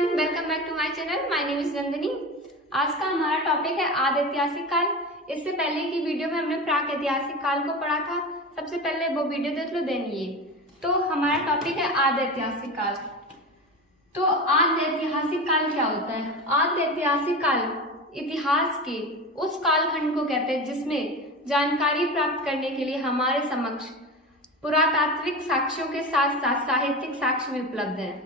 Everyone, welcome back to my channel. My name is Nandini. आज का हमारा टॉपिक है आदि ऐतिहासिक काल। इससे पहले की वीडियो में हमने प्राक ऐतिहासिक काल को पढ़ा था। सबसे पहले वो वीडियो देख लो, देन ये। तो हमारा टॉपिक है आदि ऐतिहासिक काल। तो आदि ऐतिहासिक काल क्या होता है? आदि ऐतिहासिक काल इतिहास के उस कालखंड को कहते हैं जिसमें जानकारी प्राप्त करने के लिए हमारे समक्ष पुरातात्विक साक्ष्यों के साथ साथ साहित्यिक साक्ष्य भी उपलब्ध हैं,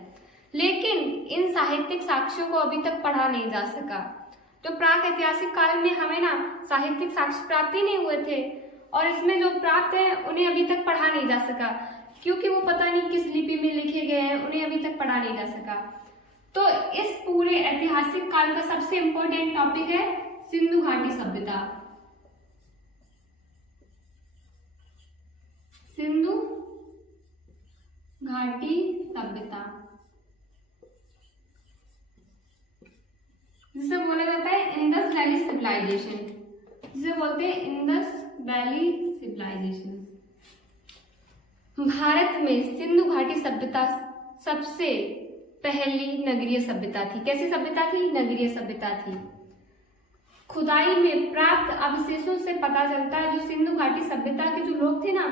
लेकिन इन साहित्यिक साक्ष्यों को अभी तक पढ़ा नहीं जा सका। तो प्राक ऐतिहासिक काल में हमें ना साहित्यिक साक्ष्य प्राप्त ही नहीं हुए थे, और इसमें जो प्राप्त है उन्हें अभी तक पढ़ा नहीं जा सका, क्योंकि वो पता नहीं किस लिपि में लिखे गए हैं, उन्हें अभी तक पढ़ा नहीं जा सका। तो इस पूरे ऐतिहासिक काल का सबसे इंपॉर्टेंट टॉपिक है सिंधु घाटी सभ्यता। सिंधु घाटी सभ्यता जिसे बोला जाता है इंडस वैली सिविलाइजेशन, जिसे बोलते हैं इंडस वैली सिविलाइजेशन। भारत में सिंधु घाटी सभ्यता सबसे पहली नगरीय सभ्यता थी। कैसी सभ्यता थी? नगरीय सभ्यता थी। खुदाई में प्राप्त अवशेषों से पता चलता है जो सिंधु घाटी सभ्यता के जो लोग थे ना,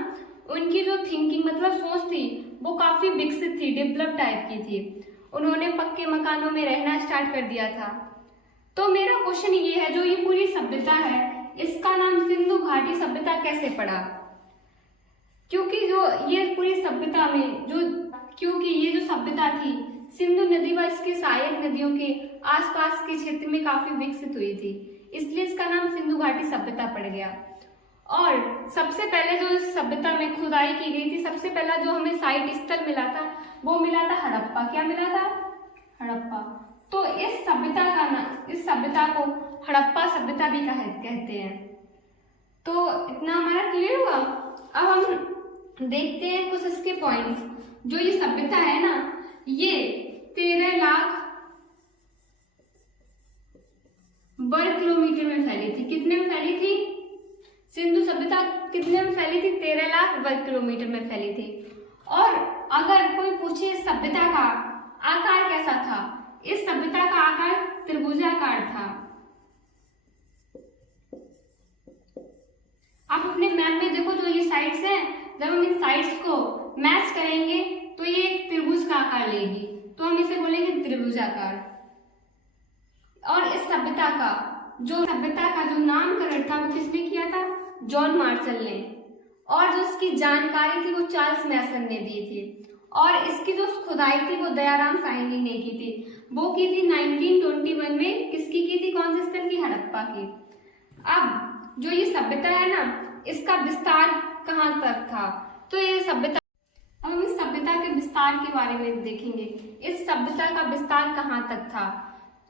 उनकी जो थिंकिंग मतलब सोच थी वो काफी विकसित थी, डेवलप टाइप की थी। उन्होंने पक्के मकानों में रहना स्टार्ट कर दिया था। तो मेरा क्वेश्चन ये है, जो ये पूरी सभ्यता है इसका नाम सिंधु घाटी सभ्यता कैसे पड़ा? क्योंकि जो ये पूरी सभ्यता में क्योंकि ये जो सभ्यता थी सिंधु नदी व इसकी सहायक नदियों के आसपास के क्षेत्र में काफी विकसित हुई थी, इसलिए इसका नाम सिंधु घाटी सभ्यता पड़ गया। और सबसे पहले जो इस सभ्यता में खुदाई की गई थी, सबसे पहला जो हमें साइट स्थल मिला था वो मिला था हड़प्पा। क्या मिला था? हड़प्पा। तो इस सभ्यता को हड़प्पा सभ्यता भी कहते हैं। तो इतना हमारा क्लियर हुआ। अब हम देखते हैं कुछ इसके पॉइंट्स। जो ये सभ्यता है ना, ये 13 लाख वर्ग किलोमीटर में फैली थी। कितने में फैली थी? सिंधु सभ्यता कितने में फैली थी? 13 लाख वर्ग किलोमीटर में फैली थी। और अगर कोई पूछे इस सभ्यता का आकार कैसा था, इस सभ्यता का आकार त्रिभुजाकार था। आप अपने मैप में देखो, जो ये साइड्स हैं, जब हम इन साइड्स को मैच करेंगे तो ये एक त्रिभुज का आकार लेगी, तो हम इसे बोलेंगे त्रिभुजाकार। और इस सभ्यता का जो नामकरण था वो किसने किया था? जॉन मार्शल ने। और जो इसकी जानकारी थी वो चार्ल्स मैसन ने दी थी। और इसकी जो खुदाई थी वो दयाराम साहनी ने की थी। वो की थी 1921 में। किसकी की थी? कौन से स्थल की? हड़प्पा की। अब जो ये सभ्यता है ना, इसका विस्तार कहाँ तक था? तो ये सभ्यता, अब हम इस सभ्यता के विस्तार के बारे में देखेंगे। इस सभ्यता का विस्तार कहाँ तक था?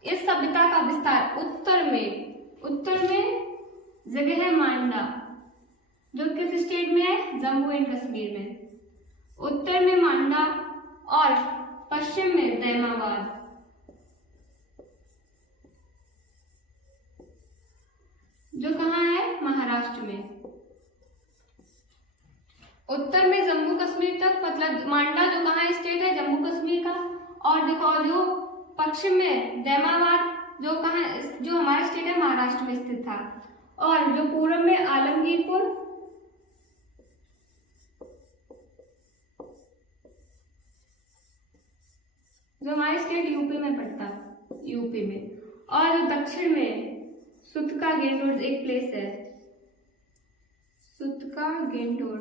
इस सभ्यता का विस्तार उत्तर में जगह है मांडा, जो किस स्टेट में है? जम्मू एंड कश्मीर में। उत्तर में मांडा और पश्चिम में दैमाबाद, जो कहाँ है? महाराष्ट्र में। उत्तर में जम्मू कश्मीर तक, मतलब मांडा जो कहाँ स्टेट है? जम्मू कश्मीर का। और देखो, जो पश्चिम में दैमाबाद जो कहाँ, जो हमारा स्टेट है महाराष्ट्र में स्थित था। और जो पूर्व में आलमगीरपुर, जो हमारे स्टेट यूपी में पड़ता है, यूपी में। और जो दक्षिण में सुतका गेंडोर एक प्लेस है, सुतका गेंडोर,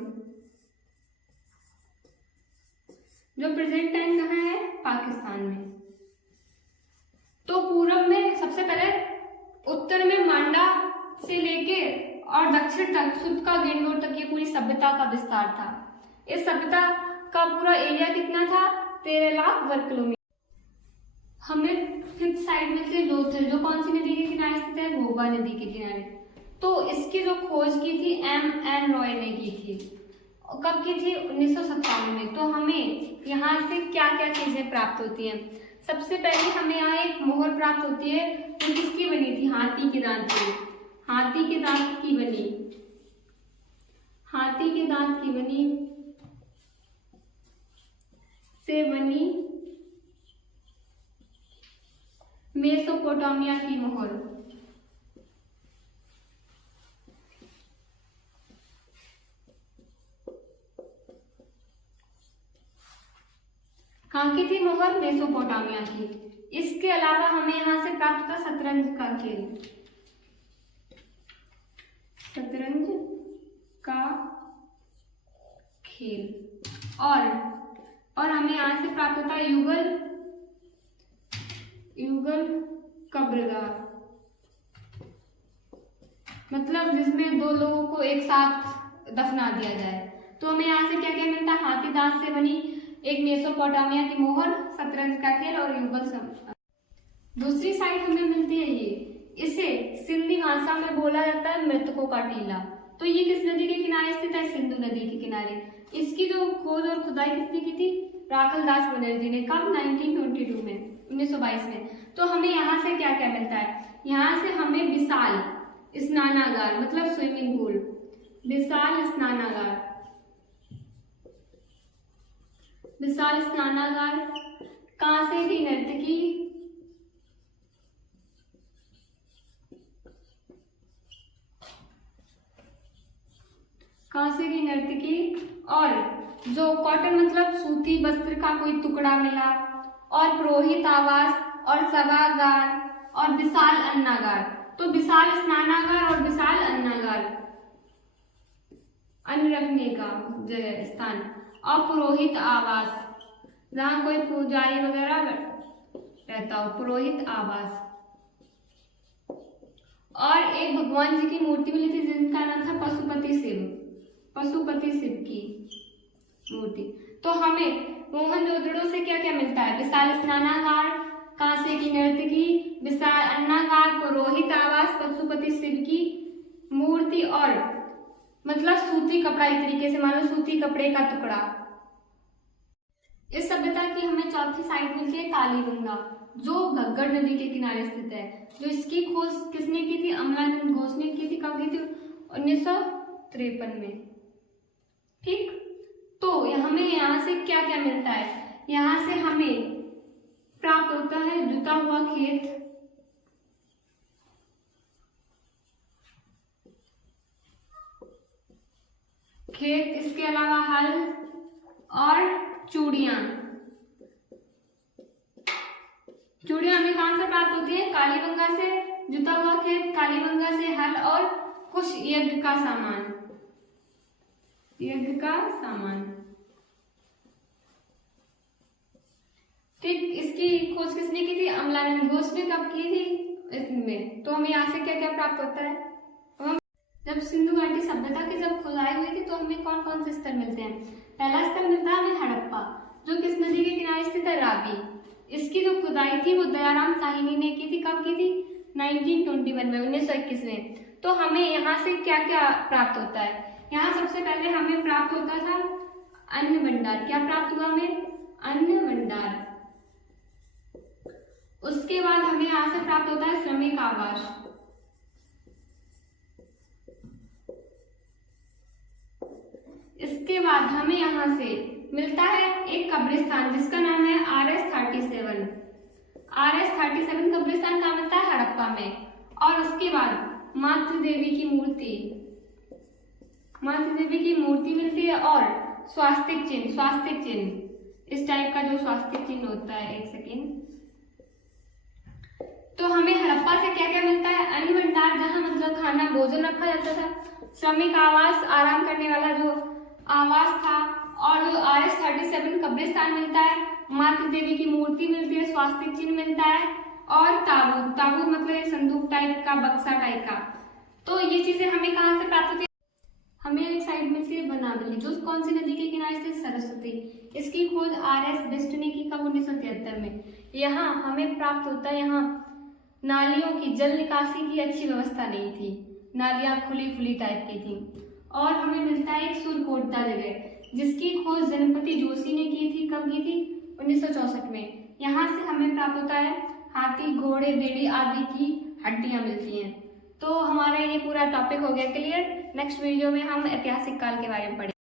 जो प्रेजेंट टाइम कहाँ है? पाकिस्तान में। तो पूरब में सबसे पहले उत्तर में मांडा से लेके और दक्षिण तक सुतका गेंडोर तक ये पूरी सभ्यता का विस्तार था। इस सभ्यता का पूरा एरिया कितना था? 13 लाख वर्ग किलोमीटर। हमें फिफ्थ साइड में थे लोथल, जो कौन सी नदी के किनारे स्थित है? घोघा नदी के किनारे। तो इसकी जो खोज की थी M.N. रॉय ने की थी। कब की थी? 1957 में। तो हमें यहाँ से क्या क्या चीजें प्राप्त होती हैं? सबसे पहले हमें यहाँ एक मोहर प्राप्त होती है, जो किसकी बनी थी? हाथी के दांत की। हाथी के दांत की बनी, हाथी के दांत की बनी से बनी मेसोपोटामिया की मोहर। कहाँ की थी मोहर? मेसोपोटामिया की। इसके अलावा हमें यहाँ से प्राप्त होता शतरंज का खेल, शतरंज का खेल। और हमें यहाँ से प्राप्त होता है युगल कब्रगार, मतलब जिसमें दो लोगों को एक साथ दफना दिया जाए। तो हमें यहाँ से क्या क्या मिलता है? हाथी दांत से बनी एक मेसोपोटामिया की मोहर, शतरंज का खेल और युगल सब। दूसरी साइड हमें मिलती है ये, इसे सिंधी भाषा में बोला जाता है मृतकों का टीला। तो ये किस नदी के किनारे स्थित है? सिंधु नदी के किनारे। इसकी जो खोज और खुदाई किसने की थी? राखल दास बनर्जी ने। कब? 1922 में, 1922 में। तो हमें यहाँ से क्या क्या मिलता है? यहाँ से हमें विशाल स्नानागार मतलब स्विमिंग पूल, विशाल स्नानागार, विशाल स्नानागार, कांसे की नर्तकी, कांसे की नर्तकी, और जो कॉटन मतलब सूती वस्त्र का कोई टुकड़ा मिला, और पुरोहित आवास और सभागार और विशाल अन्नागार। तो विशाल स्नानागार और विशाल अन्नागार, अन्न रखने का जगह स्थान, और पुरोहित आवास जहाँ कोई पुजारी वगैरह रहता हो, पुरोहित आवास। और एक भगवान जी की मूर्ति मिली थी जिनका नाम था पशुपति शिव, पशुपति शिव की मूर्ति। तो हमें मोहनजोदड़ो से क्या क्या मिलता है? विशाल स्नानागार, कांसे की नर्तकी, विशाल अन्नागार, पुरोहित आवास, पशुपति शिव की मूर्ति, और मतलब सूती कपड़ा, एक तरीके से मान लो सूती कपड़े का टुकड़ा। इस सभ्यता की हमें चौथी साइट मिलती है कालीगंगा, जो घग्गर नदी के किनारे स्थित है। जो इसकी खोज किसने की थी? अमलानंद घोष ने की थी। कब की थी? 1953 में। ठीक, तो हमें यहाँ से क्या क्या मिलता है? यहाँ से हमें प्राप्त होता है जुता हुआ खेत, इसके अलावा हल और चूड़ियां। चूड़ियां हमें कहां से प्राप्त होती है? कालीगंगा से। जुता हुआ खेत कालीगंगा से, हल और कुछ यज्ञ का सामान, यज्ञ का सामान। ठीक, इसकी खोज किसने की थी? अमलानंद घोष ने। कब की थी? इसमें। तो हमें यहाँ से क्या क्या प्राप्त होता है? जब सिंधु घाटी सभ्यता की जब खुदाई हुई थी तो हमें कौन कौन से स्तर मिलते हैं? पहला स्तर मिलता है हमें हड़प्पा, जो किस नदी के किनारे स्थित है? रावी। इसकी जो खुदाई थी वो दयाराम साहिनी ने की थी। कब की थी? 1921 में, 1921 में। तो हमें यहाँ से क्या क्या प्राप्त होता है? यहाँ सबसे पहले हमें प्राप्त होता था अन्न भंडार। क्या प्राप्त हुआ हमें? अन्न भंडार। उसके बाद हमें यहाँ से प्राप्त होता है श्रमिक आवास। इसके बाद हमें यहाँ से मिलता है एक कब्रिस्तान जिसका नाम है RS-37। RS-37 कब्रिस्तान कहाँ मिलता है? हड़प्पा में। और उसके बाद मातृ देवी की मूर्ति, मातृ देवी की मूर्ति मिलती है, और स्वास्तिक चिन्ह, स्वास्तिक चिन्ह इस टाइप का जो स्वास्तिक चिन्ह होता है। एक सेकेंड। तो हमें हड़प्पा से क्या क्या मिलता है? अन्न भंडार, जहाँ मतलब खाना भोजन रखा जाता था। श्रमिक आवास, आराम करने वाला जो आवास था। और जो RS-37 कब्रिस्तान मिलता है। मातृ देवी की मूर्ति मिलती है, स्वास्तिक चिन्ह मिलता है, और ताबूत, ताबूत मतलब एक संदूक टाइप का, बक्सा टाइप का। तो ये चीजें हमें कहाँ से प्राप्त होती है? हमें एक साइड मिलती है बनावली, जो कौन सी नदी के किनारे स्थित? सरस्वती। इसकी खोज RS बेस्ट ने की। कब? 1973 में। यहाँ हमें प्राप्त होता है, यहाँ नालियों की जल निकासी की अच्छी व्यवस्था नहीं थी, नालियां खुली खुली टाइप की थी। और हमें मिलता है एक सुरकोटदा जगह, जिसकी खोज जनपति जोशी ने की थी। कब की थी? 1964 में। यहाँ से हमें प्राप्त होता है हाथी, घोड़े, बेड़ी आदि की हड्डियां मिलती हैं। तो हमारा ये पूरा टॉपिक हो गया क्लियर। नेक्स्ट वीडियो में हम ऐतिहासिक काल के बारे में पढ़ेंगे।